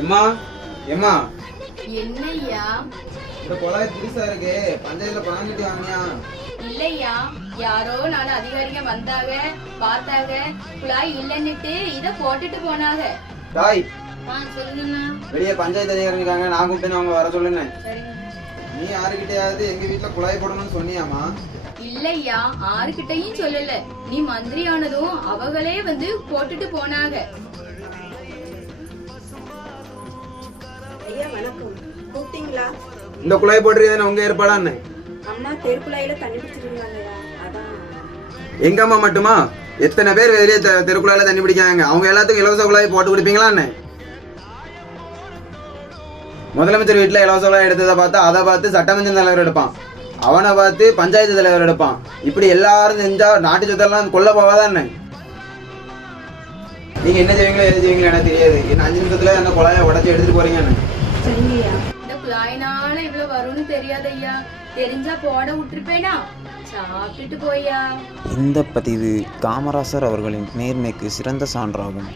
எம்மா எம்மா என்னய்யா? இந்த குழாய் புதுசா இருக்கு, பஞ்சாயத்துல பணம் கட்டி வாங்கியா? இல்லையா, யாரோ நாலு அதிகாரிங்க வந்தாங்க, பார்த்தாங்க, குழாய் இல்லன்னுட்டு இத போட்டுட்டு போனாங்க. தாய் சொல்லுங்கண்ணா. வெளியே பஞ்சாயத்து அதிகாரி இருக்காங்க, நான் கூப்பிட்டு அவங்க வர சொல்லுங்க. சரிங்க. நீ யாருக்கிட்டையாவது எங்க வீட்டுல குழாய் போடணும்னு சொன்னியாமா? இல்லையா, யாருக்கிட்டையும் சொல்லல. நீ மந்திரி ஆனதும் அவங்களே வந்து போட்டுட்டு போனாங்க. ஐயா வணக்கம், கூப்பிட்டீங்களா? இந்த குழாய் போட்டுருக்கேன் உங்க ஏற்பாடான்னு? அம்மா தெருக்குழாயில தண்ணி பிடிச்சிருந்தாங்கய்யா, அதான். எங்க அம்மா மட்டுமா? எத்தனை பேர் வெளியே தெருக்குழாயில தண்ணி பிடிக்காங்க, அவங்க எல்லாத்துக்கும் இலவச குழாய் போட்டு குடிப்பீங்களான்னு? முதலமைச்சர் வீட்டுல இலவச குழாய் எடுத்ததை பார்த்தா அதை பார்த்து சட்டமன்ற தலைவர் எடுப்பான், அவனை பார்த்து பஞ்சாயத்து தலைவர் எடுப்பான். இப்படி எல்லாரும் செஞ்சா நாட்டு சொத்தெல்லாம் கொல்ல போவாதான்னு? நீங்க என்ன செய்வீங்களோ எது செய்வீங்களோ எனக்கு தெரியாது. என்ன 5 நிமிஷத்துல அந்த குழாயை உடச்சி எடுத்துட்டு போறீங்கன்னு. சரிங்கய்யா. இந்த குழாயினால இவ்வளவு வரும்னு தெரியாதையா, தெரிஞ்சா போட விட்டுருப்பேனா? சாப்பிட்டுட்டு போயா. இந்த பதிவு காமராசர் அவர்களின் நேர்மைக்கு சிறந்த சான்றாகும்.